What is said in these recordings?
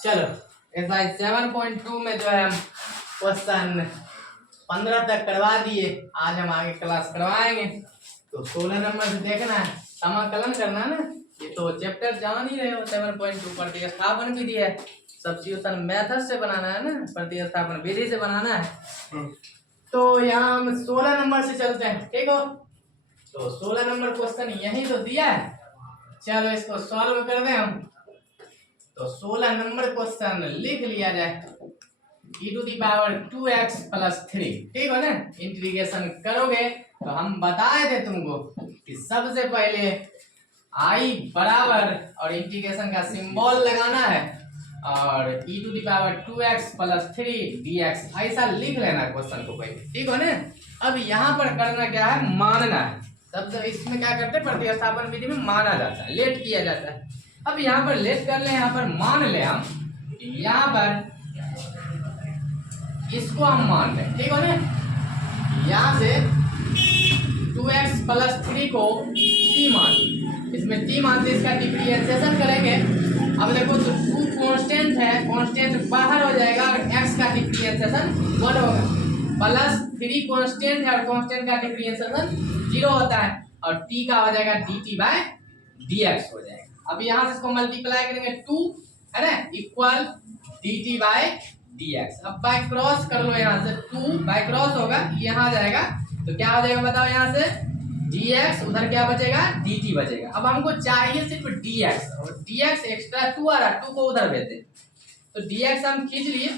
चलो एक्सरसाइज 7.2 में जो है हम क्वेश्चन 15 तक करवा दिए। आज हम आगे क्लास करवाएंगे। तो 16 नंबर से देखना है, समाकलन करना है ना। ये तो चैप्टर जान ही रहे हो। 7.2 प्रतिस्थापन विधि है, सब्स्टिट्यूशन मेथड से बनाना है ना, प्रतिस्थापन विधि से बनाना है। तो यहाँ हम 16 नंबर से चलते हैं, ठीक हो। तो 16 नंबर क्वेश्चन यही तो दिया है। चलो इसको सॉल्व कर दें हम। तो 16 नंबर क्वेश्चन लिख लिया जाए। e⁻² 2x + 3, ठीक है ना। इंटीग्रेशन करोगे तो हम बताए थे तुमको कि सबसे पहले i बराबर और इंटीग्रेशन का सिंबल लगाना है और e⁻² 2x + 3 dx ऐसा लिख लेना क्वेश्चन को पहले, ठीक है ना। अब यहाँ पर करना क्या है, मानना है। सबसे इसमें क्या करते हैं, प्रतिस्थापन विधि में माना जाता है, लेट किया जाता है। अब यहाँ पर लेट कर ले, यहाँ पर मान ले हम, यहाँ पर इसको हम मान लें, ठीक है ना। यहाँ से 2x + 3 को t मान, इसमें t मानते इसका डिफरेंशिएशन करेंगे। अब देखो तो 2 कांस्टेंट है, कांस्टेंट बाहर हो जाएगा और x का डिफरेंशिएशन 1 होगा, प्लस 3 कांस्टेंट है और कांस्टेंट का डिफरेंशिएशन 0 होता है और t का हो जाएगा dt/dx हो जाएगा। अब यहाँ से इसको मल्टीप्लाई करेंगे 2 है ना, इक्वल dt/dx। अब बाय क्रॉस कर लो, यहाँ से 2 बाय क्रॉस होगा, यहाँ आ जाएगा तो क्या हो जाएगा बताओ, यहाँ से dx, उधर क्या बचेगा, dt बचेगा। अब हमको चाहिए सिर्फ dx और dx एक्स्ट्रा 2 आ रहा, 2 को उधर भेजते तो dx हम खींच लिए,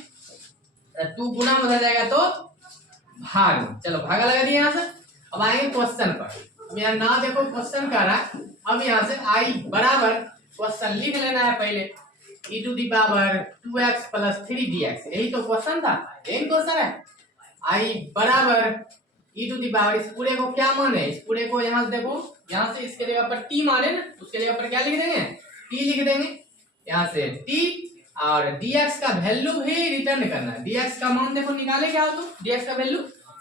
2 गुना उधर जाएगा तो भाग, चलो भागा लगा दिया यहाँ से। अब आएंगे क्वेश्चन पर। अब यहाँ ना देखो क्वेश्चन कर रहा है। अब यहाँ से i बराबर क्वेश्चन लिख लेना है पहले, e⁻² 2x + 3 dx, यही तो क्वेश्चन था, यही क्वेश्चन है। i बराबर e⁻, इस पूरे को क्या माने, इस पूरे को यहाँ से देखो, यहाँ से इसके जगह पर t माने ना, उसके जगह पर क्या लिख देंगे, t लिख देंगे। यहाँ से t और dx का वैल्यू भी रिटर्न करना है। dx का मान देखो निकाले, क्या हो तो dx का वैल्यू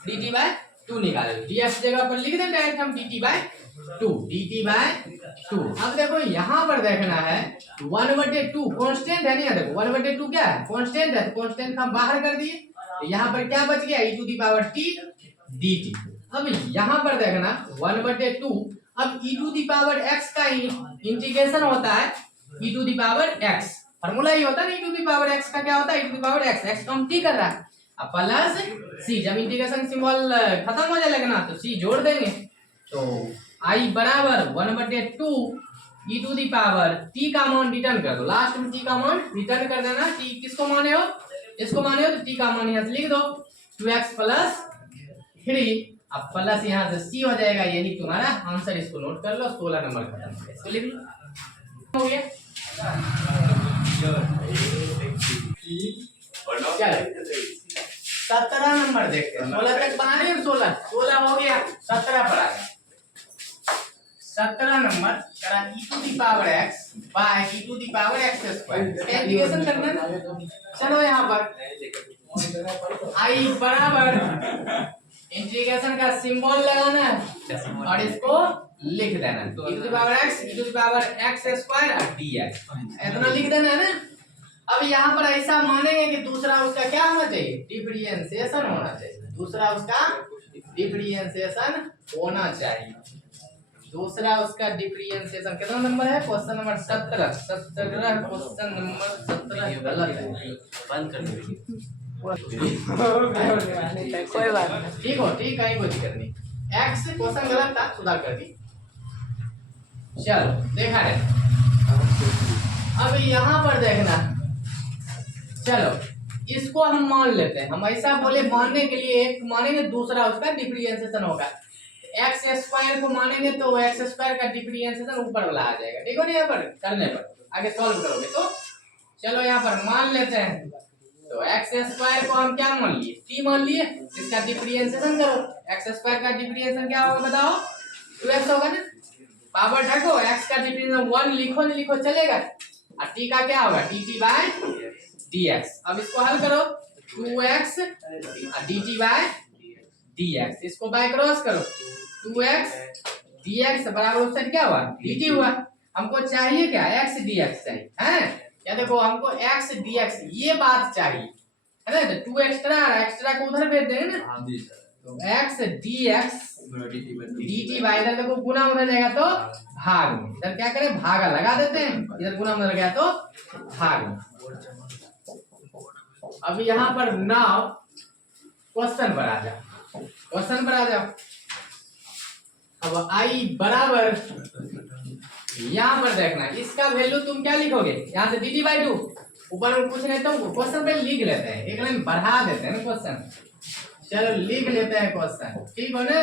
dt/2 निकाले, dx जगह पर लिख दें डायरेक्ट हम dt/2। अब देखो यहाँ पर देखना है 1/2 कांस्टेंट है, नहीं है देखो 1/2 क्या है, कांस्टेंट है, तो कांस्टेंट हम बाहर कर दिए, तो यहाँ पर क्या बच गया, e⁻t dt। अब यहाँ पर देखना 1/2, अब e⁻x का इंटीग्रेशन होता है e⁻x, फार्मूला ही होता है e⁻x का क्या होता है, e⁻x, x को हम t कर रहा है, अब प्लस c, जब इंटीग्रेशन सिंबल खत्म हो जाएगा ना तो c जोड़ देंगे। तो i बराबर 1/2 e⁻t का मान रिटर्न कर दो, लास्ट में t का मान रिटर्न कर देना। t किसको माने हो, इसको माने हो, तो t का मान यहाँ से लिख दो 2x + 3, अब प्लस यहाँ से c हो जाएगा, यही तुम्हारा आंसर। इसको नोट कर लो, 16 नंबर खत्म, इसको लिख लो, हो गया। चलो 17 नंबर देखते हैं, 16 तक बना रहे हैं, 16 हो गया, 17 पर आ गया। 17 नंबर करा e⁻x / e⁻x², इंटीग्रेशन करना है। चलो यहाँ पर i बराबर इंटीग्रेशन का सिंबल लगाना है और इसको लिख देना, e⁻x² dx, इतना लिख देना है ना। अब यहाँ पर ऐसा मानेंगे कि दूसरा उसका क्या होना चाहिए, डिफरेंशिएशन होना चाहिए, दूसरा उसका डिफरेंशिएशन होना चाहिए, दूसरा उसका डिफरेंशिएशन। कितना नंबर है, क्वेश्चन नंबर 17, क्वेश्चन नंबर 17 गलत है, बंद कर दीजिए, कोई बात नहीं, ठीक हो, ठीक, कहीं कोई दिक्कत नहीं। x क्वेश्चन गलत था, सुधार कर दी। चलो देखा है, अब यहाँ पर देखना, चलो इसको हम मान लेते हैं, हम ऐसा बोले मानने के लिए एक मानेंगे, दूसरा उसका डिफरेंशिएशन होगा। x² को मानेंगे तो x² का डिफरेंशिएशन ऊपर वाला आ जाएगा, ठीक है ना। यहाँ पर करने पर आगे सॉल्व करोगे तो चलो यहाँ पर मान लेते हैं, तो x² को हम क्या मान लिए, t मान लिए, इसका डिफरेंशिएशन करो, x² का डिफरेंशिएशन क्या होगा बताओ, 2x होगा ना, पावर ढको, x का डिफरेंशिएशन 1 लिखो, नहीं लिखो चलेगा, और t का क्या होगा dt/dx। अब इसको हल करो, 2x dt/dx, इसको बाय क्रॉस करो, 2x dx बराबर उससे क्या हुआ, dt हुआ। हमको चाहिए क्या, x dx चाहिए है, या देखो हमको x dx ये बात चाहिए है ना, तो 2 एक्स्ट्रा को उधर भेज देंगे ना। हाँ जी सर। तो x dx dt बाय इधर देखो गुना उधर जाएगा तो भाग में, इधर क्या करें भागा लगा देते हैं, इधर गुना उधर गया तो भाग में। अब यहाँ पर नाउ क्वेश्चन पर आ जाओ, क्वेश्चन पर आ जाओ। अब i बराबर यहाँ पर देखना इसका वैल्यू तुम क्या लिखोगे, यहाँ से dt बाई 2 ऊपर में कुछ नहीं तो क्वेश्चन पे लिख लेते हैं, एक लाइन बढ़ा देते हैं ना क्वेश्चन। चलो लिख लेते हैं क्वेश्चन, ठीक हो ना।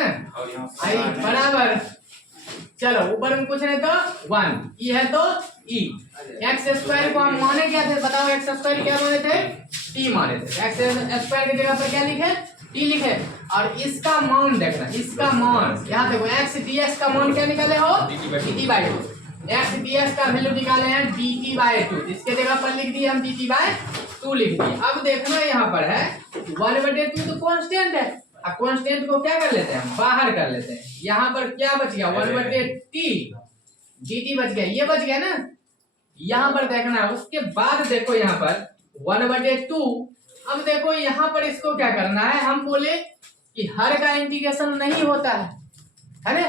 i बराबर चलो ऊपर में कुछ नहीं तो 1 e है तो e, एक्स स्क्वायर को हम माने क्या थे बताओ, एक्स स्क्वायर क्या माने थे t माने थे, एक्स स्क्वायर की जगह पर क्या लिखे t लिखे। और इसका मान देखना, इसका मान यहाँ देखो x dx का मान क्या निकाले हो dt बाई 2, एक्स dx का वैल्यू निकाले हैं dt बाई 2, इसके जगह पर लिख दिए हम dt बाई 2 लिख दिए। अब देखना यहाँ पर है 1/2 तो कांस्टेंट है, अब कांस्टेंट को क्या कर लेते हैं बाहर कर लेते हैं, यहाँ पर क्या बच गया 1/t dt बच गया, ये बच गया ना। यहाँ पर देखना है उसके बाद देखो यहाँ पर 1/2। अब देखो यहाँ पर इसको क्या करना है, हम बोले कि हर का इंटीग्रेशन नहीं होता है ना,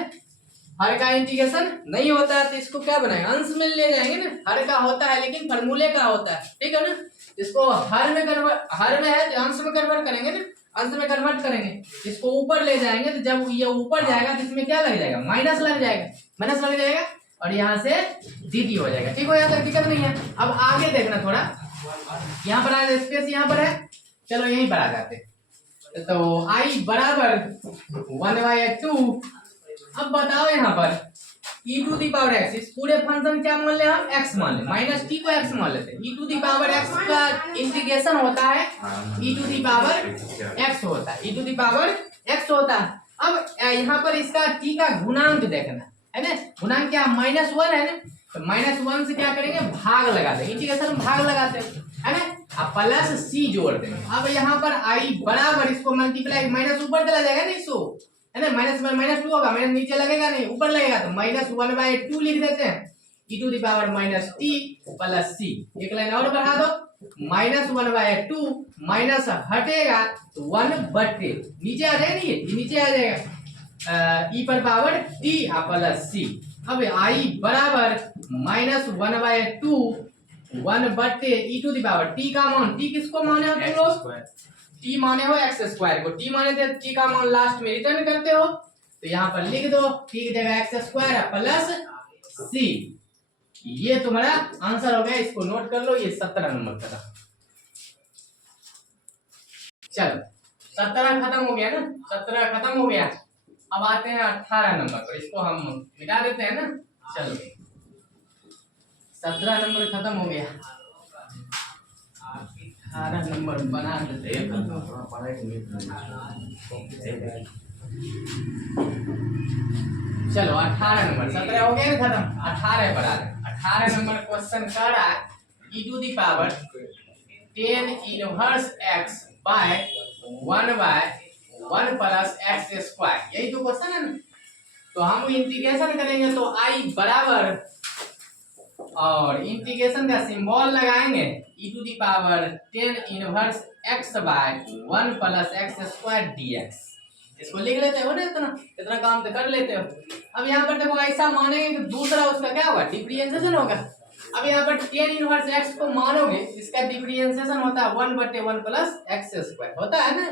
हर का इंटीग्रेशन नहीं होता है तो इसको क्या बनाएंगे अंश में ले जाएंगे ना, हर का होता है लेकिन फॉर्मूले का होता है, ठीक है ना। इसको हर में कन्वर्ट, हर में है तो अंश में कन्वर्ट करेंगे ना, अंश में कन्वर्ट करेंगे, इसको ऊपर ले जाएंगे तो जब ये ऊपर जाएगा तो इसमें क्या लग जाएगा माइनस लग जाएगा, माइनस लग जाएगा और यहाँ से dt हो जाएगा, ठीक हो जाता, दिक्कत नहीं है। अब आगे देखना थोड़ा, यहाँ पर आ स्पेस यहाँ पर है, चलो यहीं पर आ जाते तो i बराबर 1/2। अब बताओ यहाँ पर e to the power x, इस पूरे फंक्शन क्या मान ले हम x मान ले, माइनस t को x मान लेते हैं, e to the power x का इंटीग्रेशन होता है e to the power x होता है, e to the power x होता है। अब यहाँ पर इसका t का गुणांक देखना है ना, गुणांक क्या -1 है ना, तो -1 से क्या करेंगे भाग लगाते हैं, इंटीग्रेशन भाग लगाते हैं है ना, अब प्लस c जोड़ देंगे। अब यहाँ पर i बराबर इसको मल्टीप्लाई, माइनस ऊपर चला जाएगा ना इसको है ना, माइनस में -2 होगा, माइनस नीचे लगेगा नहीं ऊपर लगेगा, तो -1/2 लिख देते हैं e to the power -t plus c, एक लाइन और बढ़ा दो -1/2 माइनस हटेगा तो 1/, नीचे आ जाएगा ये नीचे आ जाएगा e पर पावर t प्लस c। अब i बराबर -1/2 1/, e to the power t का मान, t किसको माने हो तुम लोग, t माने हो x स्क्वायर को, t माने थे t का मान लास्ट में रिटर्न करते हो, तो यहाँ पर लिख दो t की जगह x स्क्वायर प्लस c, ये तुम्हारा आंसर हो गया, इसको नोट कर लो, ये 17 नंबर का। चलो 17 खत्म हो गया ना, 17 खत्म हो गया। अब आते हैं 18 नंबर पर, इसको हम मिटा देते हैं ना, चलो 17 नंबर खत्म हो गया, 18 नंबर बना देते हैं। चलो 18 नंबर, 17 हो गया ना खत्म, 18 पर आ रहे, 18 नंबर क्वेश्चन कर रहा है e to the power 10 inverse x by 1/1 plus x square, यही तो क्वेश्चन है ना। तो हम इंटीग्रेशन करेंगे तो i बराबर और इंटीग्रेशन का सिंबल लगाएंगे e to the power 10 inverse x by 1 plus x square dx, इसको लिख लेते हो ना, इतना काम तो कर लेते हो। अब यहाँ पर देखो ऐसा मानेंगे कि दूसरा उसका क्या होगा डिफरेंशिएशन होगा। अब यहाँ पर 10 इनवर्स x को मानोगे, इसका डिफरेंशिएशन होता है 1/1 प्लस x स्क्वायर होता है ना,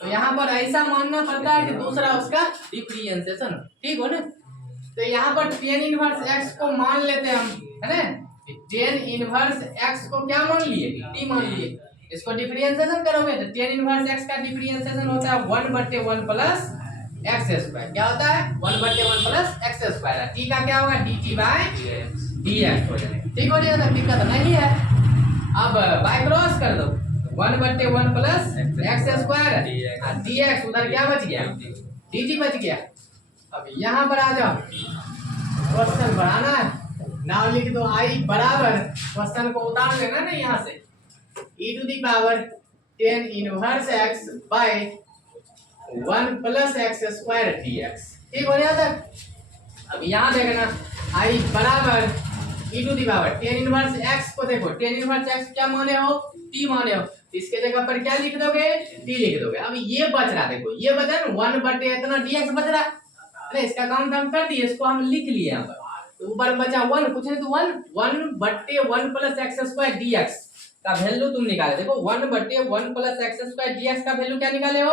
तो यहाँ पर ऐसा मानना पड़ता है कि दूसरा उसका डिफरेंशिएशन, ठीक हो ना। तो यहाँ पर 10 इनवर्स x को मान लेते हैं हम है ना, 10 इनवर्स x को क्या मान लिए t मान लिए, इसको डिफरेंशिएशन करोगे तो 10 इनवर्स x का डिफरेंशिएशन होता है 1/1 प्लस x स्क्वायर, क्या होता है 1/1 प्लस x स्क्वायर, t का क्या होगा dt बाय dx हो जाएगा, ठीक हो जाएगा, दिक्कत नहीं है। अब बाय क्रॉस कर दो 1/1 प्लस x स्क्वायर dx, उधर क्या बच गया dt बच गया। अब यहाँ पर आ जाओ, क्वेश्चन बढ़ाना है, नाउ लिख दो i बराबर, क्वेश्चन को उतार लेना ना यहाँ से, e to the power 10 inverse x by 1 plus x square dx, ठीक हो जाता है। अब यहाँ देखना i बराबर e to the power ten inverse x को देखो, टेन इनवर्स एक्स क्या माने हो, टी माने हो, इसके जगह पर क्या लिख दोगे, टी लिख दोगे। अब ये बच रहा, देखो ये बचा ना 1/, इतना dx बच रहा, अरे इसका काम हम कर दिए, इसको हम लिख लिए यहाँ पर। तो ऊपर बचा 1, कुछ नहीं तो 1/1 + x² dx का वैल्यू तुम निकाले। देखो 1/1 + x² dx का वैल्यू क्या निकाले हो,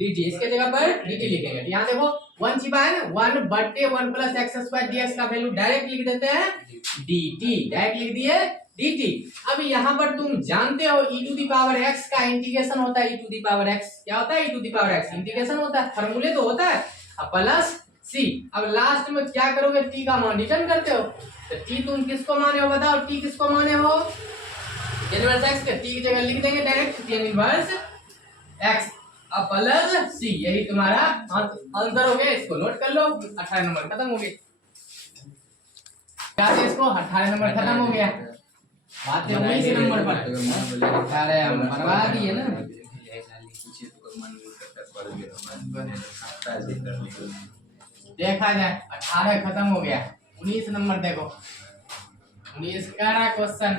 dt, इसके जगह पर dt लिखेंगे। यहाँ देखो 1 छिपा है ना, 1/1 + x² dx का वैल्यू डायरेक्ट लिख देते हैं dt, डायरेक्ट लिख दिए dt। अब यहाँ पर तुम जानते हो e⁻x का इंटीग्रेशन होता है, e⁻x क्या होता है, e⁻x इंटीग्रेशन होता है, फार्मूले तो होता है, अब प्लस c। अब लास्ट में क्या करोगे, t का मान रिटर्न करते हो, तो t तुम किसको माने हो बताओ, t किसको माने हो, इनवर्स x के, t की जगह लिख देंगे डायरेक्ट tan इनवर्स x, अब प्लस c, यही तुम्हारा आंसर हो गया। इसको नोट कर लो, 18 नंबर खत्म हो गए, क्या है इसको 18 नंबर खत्म हो गया। बात है 19 नंबर पर, अरे हम बनवा दिए ना, देखा जाए 18 खत्म हो गया। 19 नंबर देखो, 19 का रहा क्वेश्चन,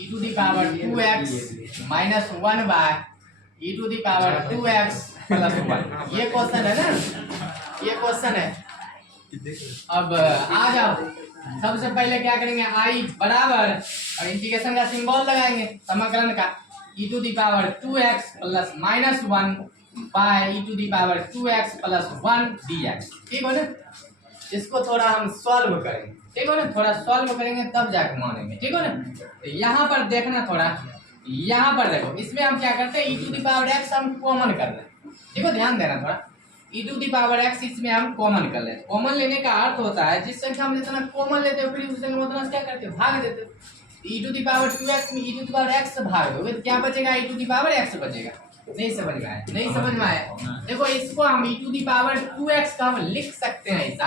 e⁻2x - 1/e⁻2x + 1, ये क्वेश्चन है ना, ये क्वेश्चन है। अब आ जाओ, सबसे पहले क्या करेंगे, i बराबर और इंटीग्रेशन का सिंबल लगाएंगे समाकलन का, e⁻2x + -1 e⁻2x + 1 dx, ठीक हो ना। इसको थोड़ा हम सॉल्व करेंगे, ठीक हो ना, थोड़ा सॉल्व करेंगे तब जाके मानेंगे, ठीक हो ना। तो यहाँ पर देखना थोड़ा, यहाँ पर देखो, इसमें हम क्या करते हैं, e⁻x हम कॉमन कर रहे हैं, देखो ध्यान देना थोड़ा, e⁻x इसमें हम कॉमन कर लेते हैं। कॉमन लेने का अर्थ होता है जिस संख्या हम जितना कॉमन लेते हो फिर उस संख्या में उतना क्या करते हो, भाग देते हो। e⁻2x में e⁻x भाग दोगे तो क्या बचेगा, e⁻x बचेगा। नहीं समझ में आया, नहीं समझ में आया, देखो इसको हम e⁻2x का हम लिख सकते हैं ऐसा,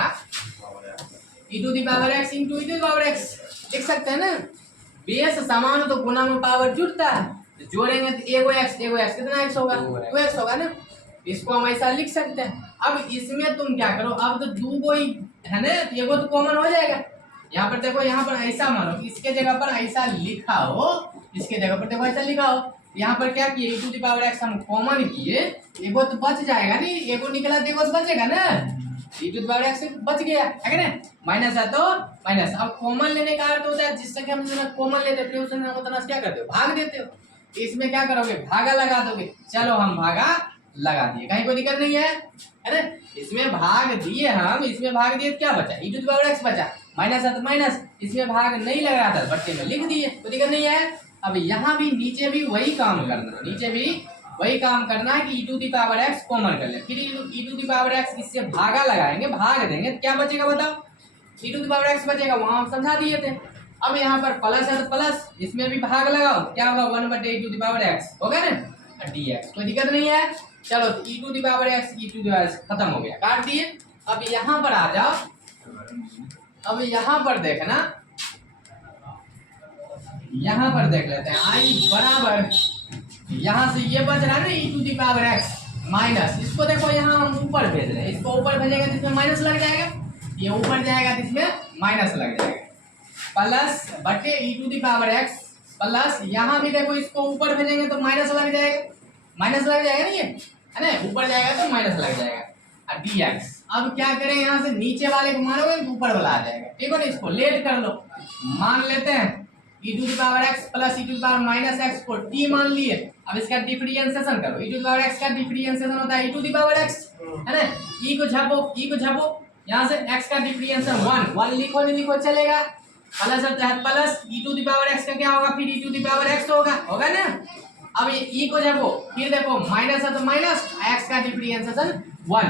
e⁻x × e⁻x लिख सकते हैं ना, बेस समान तो गुना में पावर जुड़ता है, तो जोड़ेंगे तो एगो x कितना x होगा, 2x होगा ना, इसको हम ऐसा लिख सकते हैं। अब इसमें तुम क्या करो, अब तो दो को ही है ना, एगो तो कॉमन हो जाएगा। यहाँ पर देखो, यहाँ पर ऐसा मानो, इसके जगह पर ऐसा लिखा हो, इसके जगह पर देखो ऐसा लिखा हो, यहाँ पर क्या किए, e⁻x हम कॉमन किए, एगो तो बच जाएगा नहीं, एगो निकला तो एगो तो बचेगा ना, e⁻x बच गया है ना, माइनस है तो माइनस। अब कॉमन लेने का अर्थ होता है जिस संख्या में जितना कॉमन लेते हैं फिर उस संख्या में उतना क्या करते हो, भाग देते हो। इसमें क्या करोगे, भागा लगा दोगे, चलो हम भागा लगा दिए, कहीं कोई दिक्कत नहीं है ना, इसमें भाग दिए हम, इसमें भाग दिए क्या बचा, e⁻x बचा, माइनस है तो माइनस, इसमें भाग नहीं लग रहा था बट्टे में लिख दिए, कोई दिक्कत नहीं है। अब यहाँ भी नीचे भी वही काम करना, नीचे भी वही काम करना है कि e⁻x कॉमन कर ले, फिर e⁻x इससे भागा लगाएंगे, भाग देंगे तो क्या बचेगा बताओ, e⁻x बचेगा, वहां हम समझा दिए थे। अब यहाँ पर प्लस है तो प्लस, इसमें भी भाग लगाओ, क्या होगा 1/e⁻x होगा ना dx, कोई दिक्कत नहीं है। चलो तो e⁻x खत्म हो गया, काट दिए। अब यहाँ पर आ जाओ, अब यहाँ पर देखना, यहाँ पर देख लेते हैं, i बराबर यहाँ से ये बच रहा है ना e⁻x माइनस, इसको देखो यहाँ हम ऊपर भेज रहे हैं, इसको ऊपर भेजेंगे तो इसमें माइनस लग जाएगा, ये ऊपर जाएगा तो इसमें माइनस लग जाएगा, प्लस बटे e⁻x प्लस, यहाँ भी देखो इसको ऊपर भेजेंगे तो माइनस लग जाएगा, माइनस लग जाएगा नहीं है ना, ऊपर जाएगा तो माइनस लग जाएगा और dx। अब क्या करें, यहाँ से नीचे वाले को मानोगे तो ऊपर वाला आ जाएगा, ठीक है ना, इसको लेट कर लो, मान लेते हैं e⁻x प्लस e⁻x को t मान लिए। अब इसका डिफरेंशिएशन करो, e⁻x का डिफरेंशिएशन होता है e⁻x है ना, e को झपो, यहाँ से x का डिफरेंशिएशन 1 लिखो, नहीं लिखो चलेगा, प्लस प्लस e⁻x का क्या होगा, फिर e⁻x होगा ना। अब ये e को झपो, फिर देखो माइनस है तो माइनस, x का डिफरेंशिएशन 1,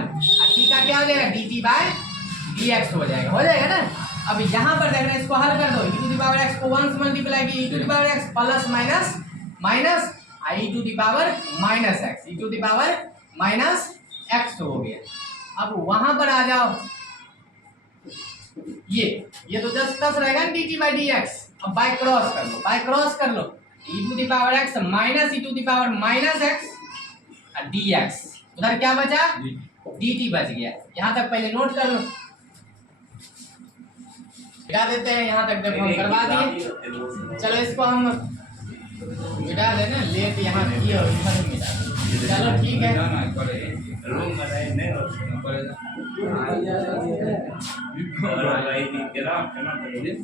t का क्या हो जाएगा dt/dx हो जाएगा ना। अब यहाँ पर देखना, इसको हल कर दो, e⁻x को 1 से मल्टीप्लाई की e⁻x plus minus minus e⁻x हो गया। अब वहां पर आ जाओ, ये तो जस्ट तस रहेगा dt/dx, अब बाय क्रॉस कर लो, e⁻x माइनस e⁻x dx, उधर क्या बचा dt बच गया। यहाँ तक पहले नोट कर लो, मिटा देते हैं। यहाँ तक देखो हम करवा दिए। चलो इसको हम मिटा देना, लेट यहाँ की और इधर मिटा। चलो ठीक है,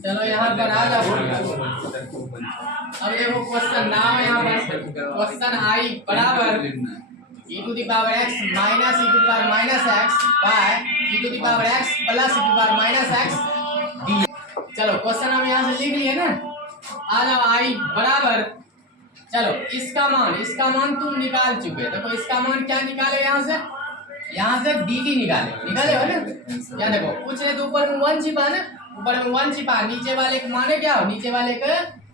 चलो यहाँ पर आ जाओ। अब देखो क्वेश्चन नाउ, यहाँ पर क्वेश्चन आई बराबर e to the power x minus e to the power minus x by e to the power x plus e to the power minus x D. चलो क्वेश्चन हम यहाँ से लिख लिए ना। आ जाओ आई बराबर, चलो इसका मान तुम निकाल चुके। देखो इसका मान क्या निकाले, यहाँ से dt निकाले हो ना। क्या देखो कुछ नहीं तो ऊपर में 1 छिपा ना, ऊपर में 1 छिपा, नीचे वाले के माने क्या हो, नीचे वाले का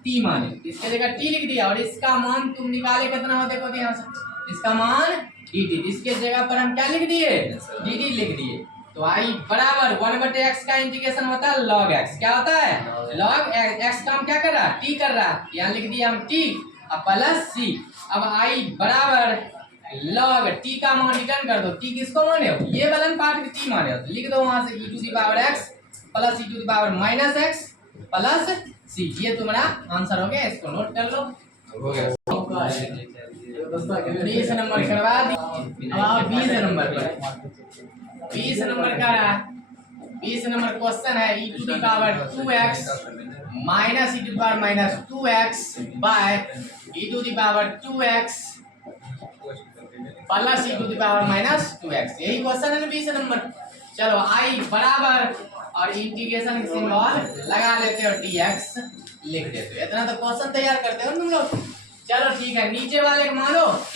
t माने, इसके जगह t लिख दिया। और इसका मान तुम निकाले कितना हो, देखो यहाँ से इसका मान dt, इसके जगह पर हम क्या लिख दिए, dt लिख दिए। तो आई बराबर 1/x का इंटीग्रेशन होता है log x। क्या होता है, log x का हम क्या कर रहा है, t कर रहा है, यहाँ लिख दिया हम t अब प्लस c। अब आई बराबर log t का मान रिटर्न कर दो। t किसको माने हो, ये वाला पार्ट में t माने हो, तो लिख दो वहां से e to the power x plus e to the power minus x plus c। ये तुम्हारा आंसर हो गया, इसको नोट कर लो। हो गया 20 नंबर करवा दी। अब आओ 20 नंबर पर। 20 नंबर का 20 नंबर क्वेश्चन है e to the power 2x minus e to the power minus 2x by e to the power 2x plus e to the power minus 2x। यही क्वेश्चन है ना 20 number. चलो आई बराबर और integration symbol लगा लेते हो, dx लिख देते हो। इतना तो क्वेश्चन तैयार करते हो तुम लोग। चलो ठीक है, नीचे वाले को मानो t,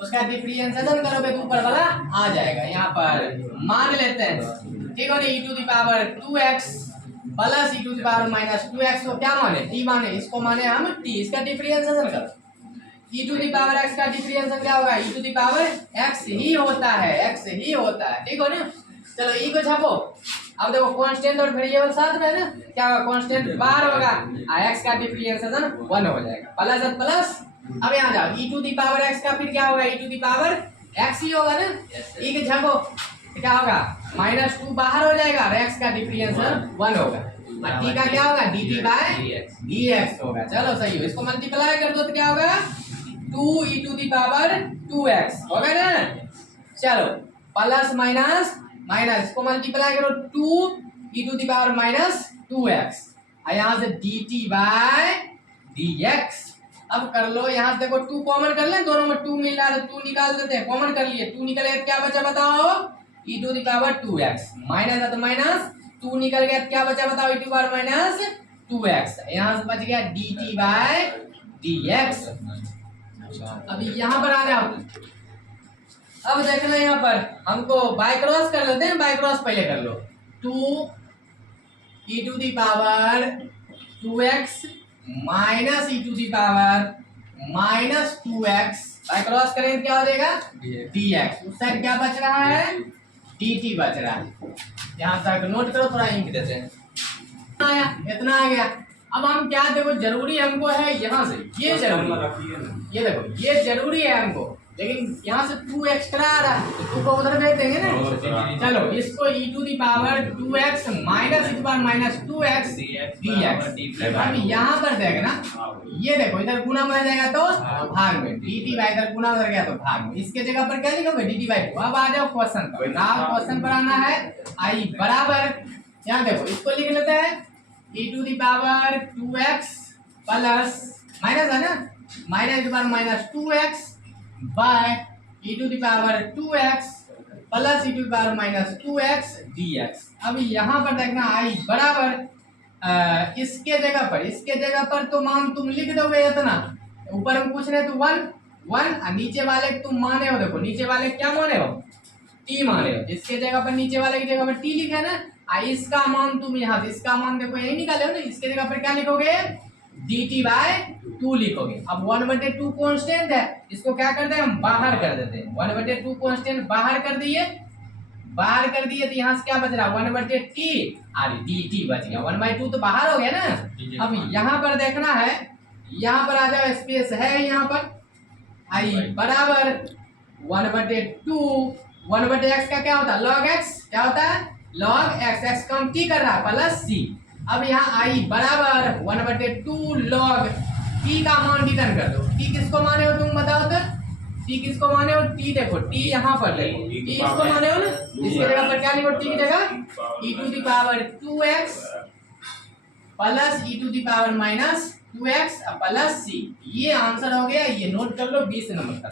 उसका डिफरेंशिएशन करोगे तो ऊपर वाला आ जाएगा। यहाँ पर मान लेते हैं, ठीक है, e to the power 2x plus e to the power minus 2x को क्या माने, t माने, इसको माने हम t, इसका डिफरेंशिएशन करो। e to the power x का डिफरेंशिएशन क्या होगा, e to the power x ही होता है, x ही होता है, ठीक हो ना। चलो e को छापो। अब देखो कांस्टेंट और वेरिएबल साथ में है ना, क्या होगा, कांस्टेंट बार होगा, x का डिफरेंशिएशन 1 हो जाएगा, प्लस प्लस। अब यहाँ जाओ e to the power x का फिर क्या होगा, e to the power x ही होगा ना। e के छापो तो क्या होगा, -2 बाहर हो जाएगा और x का डिफरेंशिएशन 1 होगा। और t का क्या होगा, dt बाय dx होगा। चलो सही हो, इसको मल्टीप्लाई कर दो तो क्या होगा, 2 e to the power 2x होगा ना। चलो प्लस माइनस माइनस, इसको मल्टीप्लाई करो 2 e to the power minus 2x, और यहाँ से dt बाय dx। अब कर लो, यहाँ से देखो 2 कॉमन कर लें, दोनों में 2 मिल रहा है तो 2 निकाल देते हैं। कॉमन कर लिए, 2 निकल गया क्या बचा बताओ, e to the power 2x, minus है तो माइनस, 2 निकल गया क्या बचा बताओ, e to the power minus 2x, यहाँ से बच गया dt बाय dx। अभी यहाँ पर आ जाओ। अब देखना यहाँ पर हमको बाय क्रॉस कर लेते हैं, बाय क्रॉस पहले कर लो। 2 e to the power 2x minus e to the power minus 2x, by cross करेंगे क्या हो जाएगा, dx। उस साइड क्या बच रहा है, dt बच रहा है। यहाँ तक नोट करो, थोड़ा इंक देते हैं। आया, इतना आ गया। अब हम क्या, देखो जरूरी हमको है यहाँ से, ये जरूरी, ये देखो ये जरूरी है हमको, लेकिन यहाँ से 2 एक्स्ट्रा आ रहा है तो 2 को उधर भेज देंगे ना। चलो इसको e to the power 2x minus e to the power minus 2x dx। अब यहाँ पर देखना, ये देखो इधर गुना में जाएगा तो भाग में, dt बाय इधर गुना उधर गया तो भाग में, इसके जगह पर क्या लिखोगे, dt बाय 2। अब आ जाओ क्वेश्चन पर, ना क्वेश्चन पर आना है। आई बराबर, यहाँ देखो इसको लिख लेते हैं, e to the power 2x plus minus है ना, minus e to the power minus 2x by e to the power 2x plus e to the power minus 2x dx। अब यहाँ पर देखना आई बराबर इसके जगह पर तो मान तुम लिख दोगे इतना, ऊपर में कुछ नहीं तो 1 1, और नीचे वाले तुम माने हो, देखो नीचे वाले क्या माने हो, t माने हो, इसके जगह पर नीचे वाले की जगह पर t लिखा है ना। इसका मान तुम यहाँ से, इसका मान देखो यही निकाले हो ना, इसके जगह पर क्या लिखोगे, dt बाय 2 लिखोगे। अब 1/2 कांस्टेंट है, इसको क्या करते हैं हम बाहर कर देते हैं, 1/2 कांस्टेंट बाहर कर दिए तो यहाँ से क्या बच रहा, 1/t और dt बच गया, 1/2 तो बाहर हो गया ना। अब यहाँ पर देखना है, यहाँ पर आ जाओ, स्पेस है यहाँ पर, आई बराबर 1/2 1/x का क्या होता है, log x, क्या होता है log x, x का हम t कर रहा है प्लस c, अब यहाँ आई बराबर 1/2 log टी का मान रिटर्न कर दो। टी किसको माने हो तुम बताओ तो? टी किसको माने हो? टी देखो, टी यहाँ पर देखो, टी इसको माने हो ना, इसकी जगह पर क्या लिखो? टी की जगह e⁻2x plus e⁻−2x plus c। ये आंसर हो गया, ये नोट कर लो 20 नंबर का।